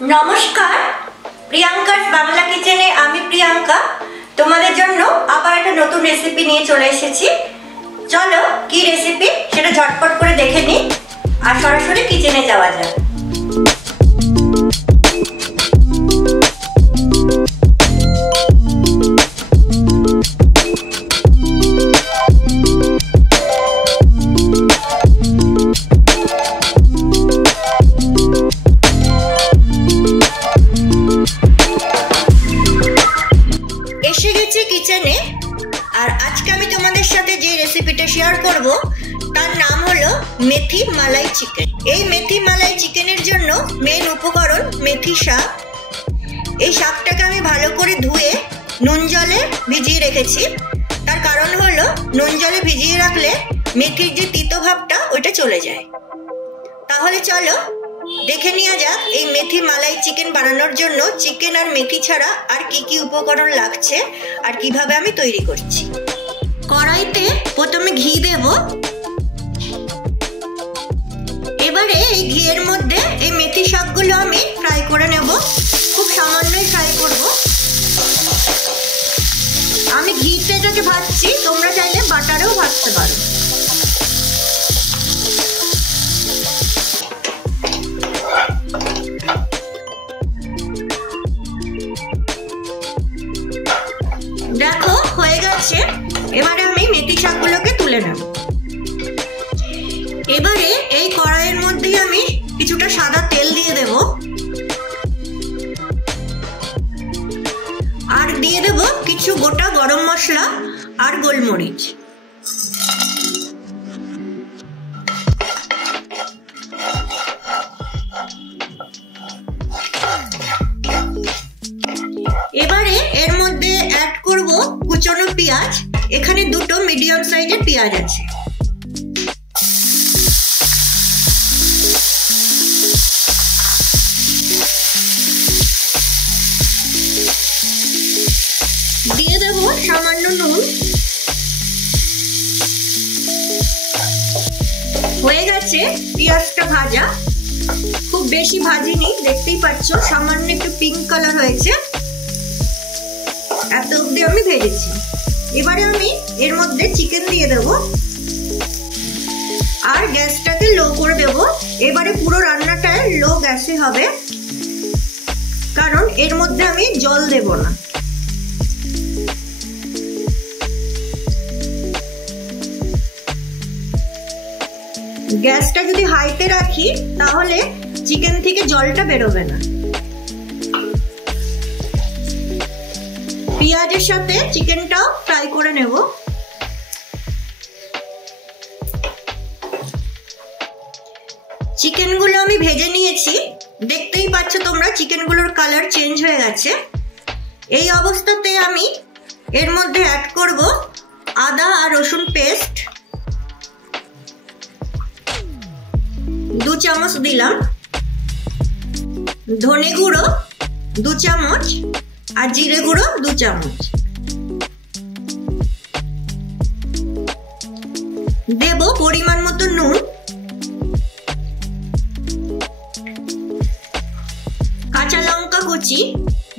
নমস্কার, প্রিয়াঙ্কার বাংলা কিচেনে আমি প্রিয়াঙ্কা তোমাদের জন্য আবার একটা নতুন রেসিপি নিয়ে চলে এসেছি। চলো কি রেসিপি সেটা ঝটপট করে দেখে নিই আর সরাসরি কিচেনে যাওয়া যাক। এসে গেছি কিচেনে, আর আজকে আমি তোমাদের সাথে যে রেসিপিটা শেয়ার করব তার নাম হলো মেথি মালাই চিকেন। এই মেথি মালাই চিকেনের জন্য মেন উপকরণ মেথি শাক। এই শাকটাকে আমি ভালো করে ধুয়ে নুন জলে ভিজিয়ে রেখেছি। তার কারণ হলো নুন জলে ভিজিয়ে রাখলে মেথির যে তিতো ভাবটা ওইটা চলে যায়। তাহলে চলো দেখে নেওয়া যাক এই মেথি মালাই চিকেন বানানোর জন্য চিকেন আর মেথি ছাড়া আর কি কি উপকরণ লাগছে আর কিভাবে আমি তৈরি করছি। কড়াইতে প্রথমে ঘি দেব। এবারে এই ঘিয়ের মধ্যে এই মেথি শাকগুলো আমি ফ্রাই করে নেব। খুব সামান্যই ফ্রাই করব। আমি ঘিতে এটাকে ভাজছি, তোমরা চাইলে বাটারেও ভাজতে পারো। দেখো হয়ে গেছে। এবারে আমি মেথি শাকগুলোকে তুলে নেব। এবারে এই কড়াইয়ের মধ্যে আমি কিছুটা সাদা তেল দিয়ে দেব আর দিয়ে দেব কিছু গোটা গরম মশলা আর গোলমরিচ। এবারে এর মধ্যে অ্যাড করব কুচনো পেঁয়াজ। এখানে দুটো মিডিয়াম সাইজের পেঁয়াজ আছে। দিয়ে দেব সামান্য নুন। হয়ে গেছে পেঁয়াজটা ভাজা। খুব বেশি ভাজিনি, দেখতেই পাচ্ছ সামান্য একটু পিঙ্ক কালার হয়েছে। এত অবধি আমি ভেজেছি। এবারে আমি এর মধ্যে চিকেন দিয়ে দেব আর গ্যাসটাকে লো করে দেব। এবারে পুরো রান্নাটা লো গ্যাসে হবে, কারণ এর মধ্যে আমি জল দেব না। গ্যাসটা যদি হাইতে রাখি তাহলে চিকেন থেকে জলটা বেরোবে না। পেঁয়াজের সাথে চিকেনটাও ফ্রাই করে নেব। চিকেনগুলো আমি ভেজে নিয়েছি, দেখতেই পাচ্ছ তোমরা চিকেনগুলোর কালার চেঞ্জ হয়ে গেছে। এই অবস্থাতে আমি এর মধ্যে অ্যাড করব আদা আর রসুন পেস্ট। 2 চামচ দিলাম, ধনে গুঁড়ো 2 চামচ আর জিরে গুঁড়ো 2 চামচ দেব। পরিমাণ মতো নুন, কাঁচা লঙ্কা কুচি।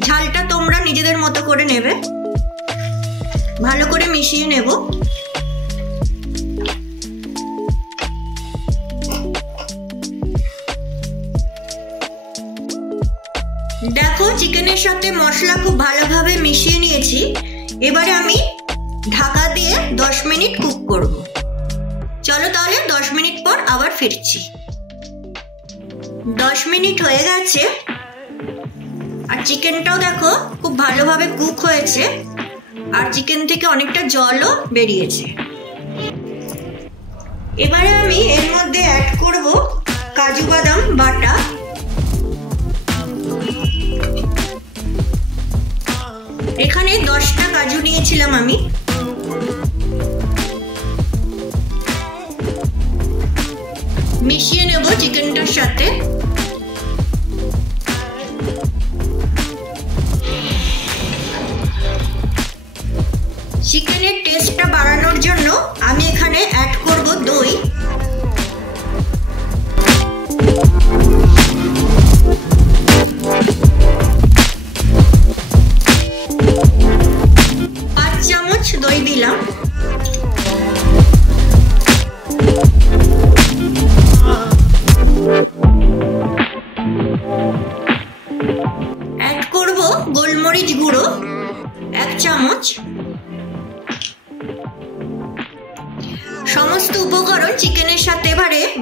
ঝালটা তোমরা নিজেদের মতো করে নেবে। ভালো করে মিশিয়ে নেব। দেখো চিকেনের সাথে মশলা খুব ভালোভাবে মিশিয়ে নিয়েছি। এবারে আমি ঢাকা দিয়ে 10 মিনিট কুক করব। চলো তাহলে 10 মিনিট পর আবার ফিরছি। 10 মিনিট হয়ে গেছে আর চিকেনটাও দেখো খুব ভালোভাবে কুক হয়েছে আর চিকেন থেকে অনেকটা জলও বেরিয়েছে। এবারে আমি এর মধ্যে অ্যাড করব কাজু বাদাম বাটা। এখানে 10টা কাজু নিয়েছিলাম আমি। মিশিয়ে নেব চিকেনটার সাথে। চিকেনের টেস্টটা বাড়ানোর জন্য আমি এখানে অ্যাড করব দই।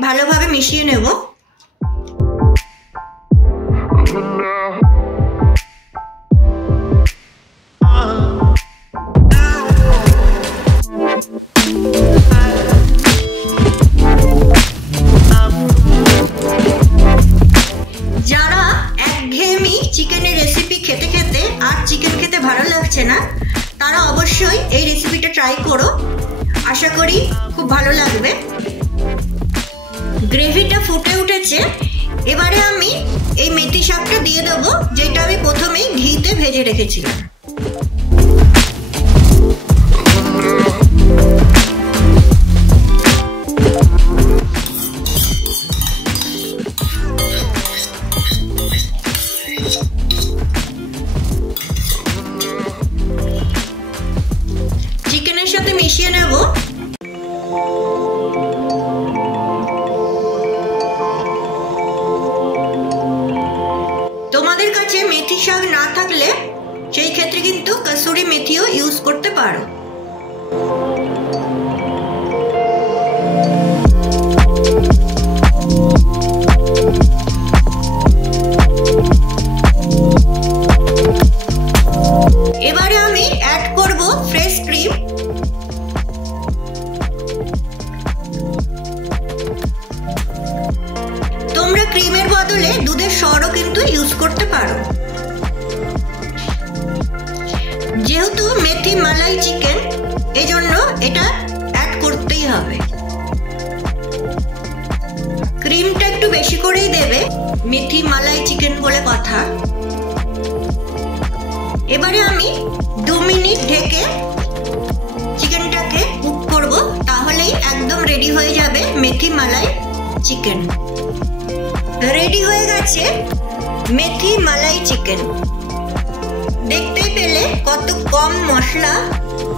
ভালোভাবে মিশিয়ে নেব। যারা একঘেয়েমি চিকেনের রেসিপি খেতে খেতে আর চিকেন খেতে ভালো লাগছে না, তারা অবশ্যই এই রেসিপিটা ট্রাই করো। আশা করি খুব ভালো লাগবে। গ্রেভিটা ফুটে উঠেছে, এবারে আমি এই মেথি শাকটা দিয়ে দেবো, যেটা আমি প্রথমেই ঘিতে ভেজে রেখেছিলাম। চিকেনের সাথে মিশিয়ে নেব। তোমাদের কাছে মেথি শাক না থাকলে সেই ক্ষেত্রে কিন্তু কসুরি মেথিও ইউজ করতে পারো। এবারে আমি অ্যাড করব ফ্রেশ ক্রিম। তোমরা ক্রিমের বদলে দুধের সরও কিন্তু ইউজ করতে পারো। যেহেতু মেথি মালাই চিকেন, এজন্য এটা অ্যাড করতেই হবে। ক্রিমটা একটু বেশি করেই দেবে, মেথি মালাই চিকেন বলে কথা। এবারে আমি 2 মিনিট ঢেকে চিকেনটাকে কুক করব, তাহলেই একদম রেডি হয়ে যাবে মেথি মালাই চিকেন। রেডি হয়ে গেছে মেথি মালাই চিকেন। দেখতেই পেলে কত কম মশলা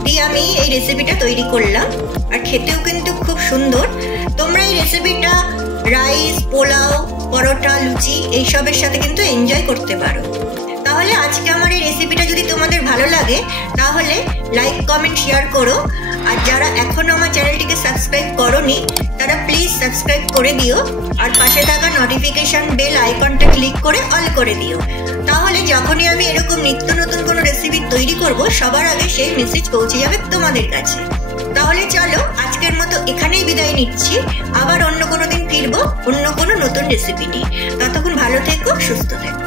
দিয়ে আমি এই রেসিপিটা তৈরি করলাম, আর খেতেও কিন্তু খুব সুন্দর। তোমরা এই রেসিপিটা রাইস, পোলাও, পরোটা, লুচি এইসবের সাথে কিন্তু এনজয় করতে পারো। তাহলে আজকে আমার এই রেসিপিটা যদি তোমাদের ভালো লাগে, তাহলে লাইক, কমেন্ট, শেয়ার করো। আর যারা এখনো আমার চ্যানেলটিকে সাবস্ক্রাইব করোনি, তারা প্লিজ সাবস্ক্রাইব করে দিও, আর পাশে থাকা নোটিফিকেশন বেল আইকনটা ক্লিক করে অল করে দিও। তাহলে যখনই আমি এরকম নিত্য নতুন কোনো রেসিপি তৈরি করব, সবার আগে সেই মেসেজ পৌঁছে যাবে তোমাদের কাছে। তাহলে চলো আজকের মতো এখানেই বিদায় নিচ্ছি। আবার অন্য কোনো দিন ফিরবো অন্য কোনো নতুন রেসিপি নিয়ে। ততক্ষণ ভালো থেকো, সুস্থ থেকো।